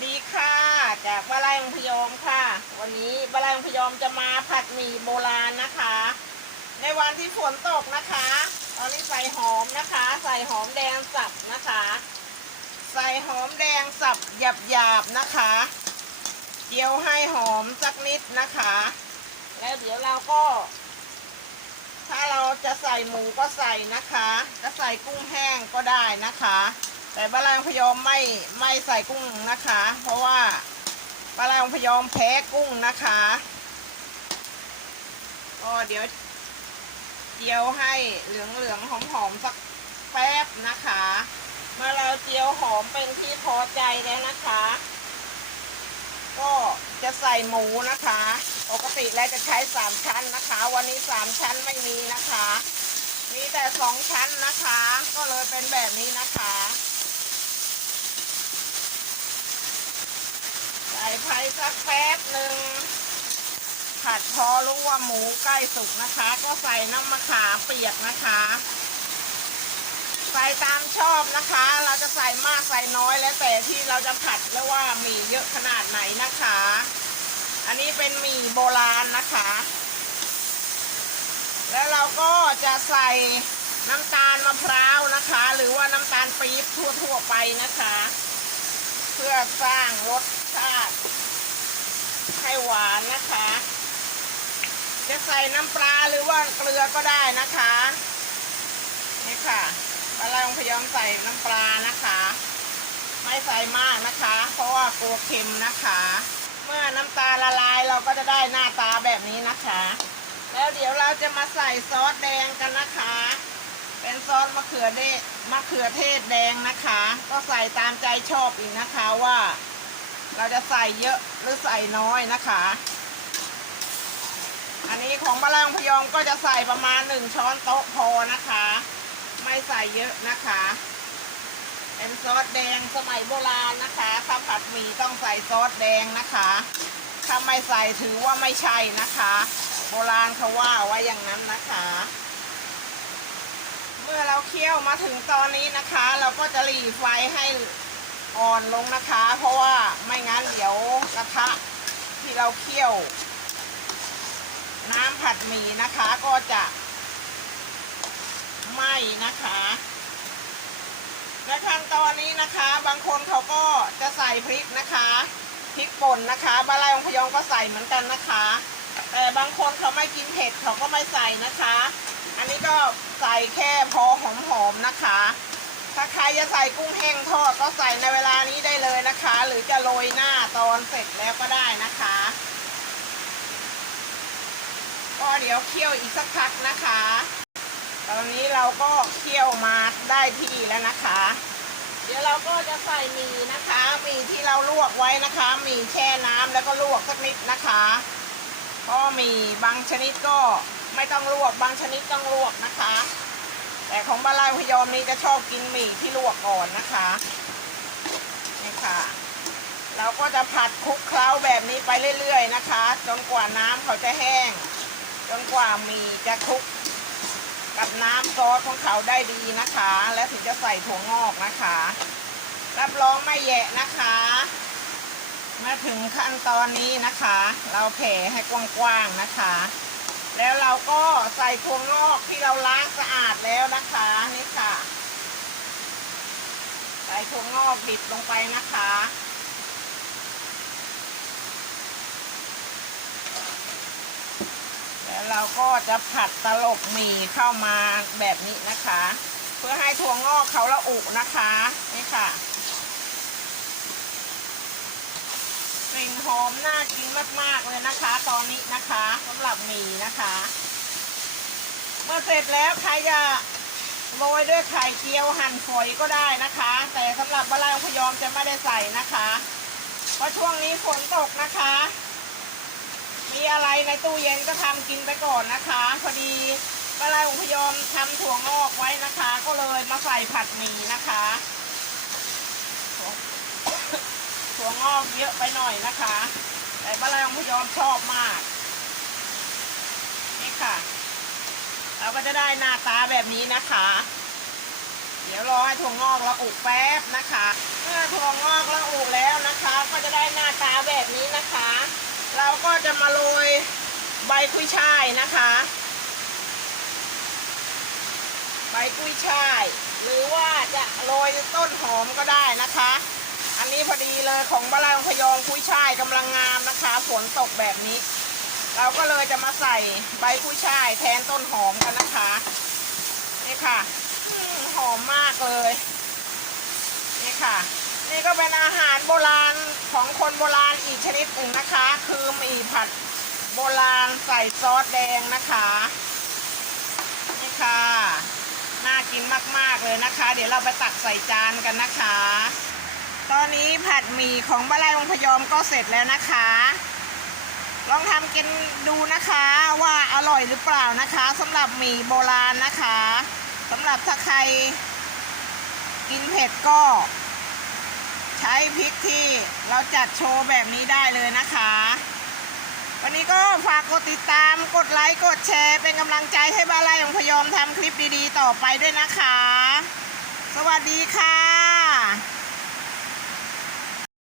สดีค่ะจากบ้านไร่องพยอมค่ะ วันนี้บ้านไร่องพยอมจะมาผัดหมี่โบราณนะคะ ในวันที่ฝนตกนะคะ ตอนนี้ใส่หอมนะคะ ใส่หอมแดงสับนะคะ ใส่หอมแดงสับหยาบๆนะคะเจียวให้หอมสักนิดนะคะ แล้วเดี๋ยวเราก็ ถ้าเราจะใส่หมูก็ใส่นะคะ จะใส่กุ้งแห้งก็ได้นะคะ แต่บ้านเราพยอมไม่ไม่ใส่กุ้งนะคะ เพราะว่าบ้านเราพยอมแพ้กุ้งนะคะก็เดี๋ยวเจียวให้เหลืองเหลืองๆหอมหอมๆสักแป๊บนะคะเมื่อเราเจียวหอมเป็นที่พอใจแล้วนะคะ ก็จะใส่หมูนะคะปกติแล้วจะใช้สามชั้นนะคะ วันนี้สามชั้นไม่มีนะคะ มีแต่สองชั้นนะคะ ก็เลยเป็นแบบนี้นะคะ ใส่ไผ่สักแป๊บหนึ่งผัดพอรู้ว่าหมูใกล้สุกนะคะ ก็ใส่น้ำมะขามเปียกนะคะ ใส่ตามชอบนะคะ เราจะใส่มากใส่น้อยแล้วแต่ที่เราจะผัดแล้วว่าหมี่เยอะขนาดไหนนะคะ อันนี้เป็นหมี่โบราณนะคะ แล้วเราก็จะใส่น้ำตาลมะพร้าวนะคะ หรือว่าน้ำตาลปี๊บทั่วๆไปนะคะ เพื่อสร้างรสาติให้หวานนะคะ จะใส่น้ำปลาหรือว่าเกลือก็ได้นะคะ นี่ค่ะปลาลองพยายามใส่น้ำปลานะคะ ไม่ใส่มากนะคะ เพราะว่ากลัวเค็มนะคะ เมื่อน้ำตาละลายเราก็จะได้หน้าตาแบบนี้นะคะ แล้วเดี๋ยวเราจะมาใส่ซอสแดงกันนะคะ เป็นซอสมะเขือเทศมะเขือเทศแดงนะคะ ก็ใส่ตามใจชอบอีกนะคะว่า เราจะใส่เยอะหรือใส่น้อยนะคะ อันนี้ของบะลังพยองก็จะใส่ประมาณหนึ่งช้อนโต๊ะพอนะคะ ไม่ใส่เยอะนะคะเป็นซอสแดงสมัยโบราณนะคะถ้าผัดหมี่ต้องใส่ซอสแดงนะคะถ้าไม่ใส่ถือว่าไม่ใช่นะคะ โบราณเขาว่าไว้อย่างนั้นนะคะ เมื่อเราเคี่ยวมาถึงตอนนี้นะคะ เราก็จะหลีไฟให้ อ่อนลงนะคะ เพราะว่าไม่งั้นเดี๋ยวกระทะที่เราเคี่ยว น้ำผัดหมี่นะคะก็จะไหม้นะคะในขั้นตอนนี้นะคะ บางคนเขาก็จะใส่พริกนะคะพริกป่นนะคะบ้านไร่องพยองก็ใส่เหมือนกันนะคะ แต่บางคนเขาไม่กินเผ็ดเขาก็ไม่ใส่นะคะ อันนี้ก็ใส่แค่พอหอมๆนะคะ ถ้าใครจะใส่กุ้งแห้งทอดก็ใส่ในเวลานี้ได้เลยนะคะ หรือจะโรยหน้าตอนเสร็จแล้วก็ได้นะคะ ก็เดี๋ยวเคี่ยวอีกสักพักนะคะ ตอนนี้เราก็เคี่ยวมาได้ที่แล้วนะคะ เดี๋ยวเราก็จะใส่หมี่นะคะหมี่ที่เราลวกไว้นะคะหมี่แช่น้ำแล้วก็ลวกสักนิดนะคะเพราะหมี่บางชนิดก็ไม่ต้องลวกบางชนิดต้องลวกนะคะ แต่ของบ้านไร่พยอมนี้จะชอบกินหมี่ที่ลวกก่อนนะคะนี่ค่ะ เราก็จะผัดคลุกเคล้าแบบนี้ไปเรื่อยๆนะคะ จนกว่าน้ำเขาจะแห้ง จนกว่าหมี่จะคลุกกับน้ำซอสของเขาได้ดีนะคะ แล้วถึงจะใส่ถั่วงอกนะคะ รับรองไม่แยะนะคะ มาถึงขั้นตอนนี้นะคะ เราแผ่ให้กว้างๆนะคะ แล้วเราก็ใส่ถั่วงอกที่เราล้างสะอาดแล้วนะคะนี่ค่ะ ใส่ถั่วงอกดิบลงไปนะคะ แล้วเราก็จะผัดตลบหมี่เข้ามาแบบนี้นะคะ เพื่อให้ถั่วงอกเขาละอุนะคะนี่ค่ะกลิ่นหอมน่ากินมากๆเลยนะ อนนี้นะคะสำหรับหมี่นะคะ เมื่อเสร็จแล้วใครจะโรยด้วยไข่เจียวหั่นฝอยก็ได้นะคะ แต่สำหรับบะไลองพยอมจะไม่ได้ใส่นะคะ เพราะช่วงนี้ฝนตกนะคะ มีอะไรในตู้เย็นก็ทำกินไปก่อนนะคะ พอดีปลาไหลองพยอมทำถั่วงอกไว้นะคะ ก็เลยมาใส่ผัดหมี่นะคะถั่วงอกเยอะไปหน่อยนะคะ แต่ปลาไหลองพยอมชอบมาก นี่ค่ะ เราก็จะได้หน้าตาแบบนี้นะคะ เดี๋ยวรอให้ถั่วงอกละอุแป๊บนะคะ เมื่อถั่วงอกละอุแล้วนะคะ ก็จะได้หน้าตาแบบนี้นะคะ เราก็จะมาโรยใบกุ้ยช่ายนะคะ ใบกุ้ยช่าย หรือว่าจะโรยต้นหอมก็ได้นะคะ อันนี้พอดีเลยของบ้านเราพยองกุ้ยช่ายกำลังงาม นะคะฝนตกแบบนี้ เราก็เลยจะมาใส่ใบกุ้ยช่ายแทนต้นหอมกันนะคะ นี่ค่ะหอมมากเลย นี่ค่ะ นี่ก็เป็นอาหารโบราณของคนโบราณอีกชนิดหนึ่งนะคะ คือหมี่ผัดโบราณใส่ซอสแดงนะคะ นี่ค่ะ น่ากินมาก ๆ เลยนะคะ เดี๋ยวเราไปตักใส่จานกันนะคะ ตอนนี้ผัดหมี่ของบ้านไร่องพยอมก็เสร็จแล้วนะคะ ลองทำกินดูนะคะว่าอร่อยหรือเปล่านะคะสำหรับหมี่โบราณนะคะสำหรับถ้าใครกินเผ็ดก็ ใช้พริกที่เราจัดโชว์แบบนี้ได้เลยนะคะ วันนี้ก็ฝากกดติดตามกดไลค์กดแชร์ เป็นกำลังใจให้บ้านไร่ของพยอมทำคลิปดีๆ ต่อไปด้วยนะคะ สวัสดีค่ะ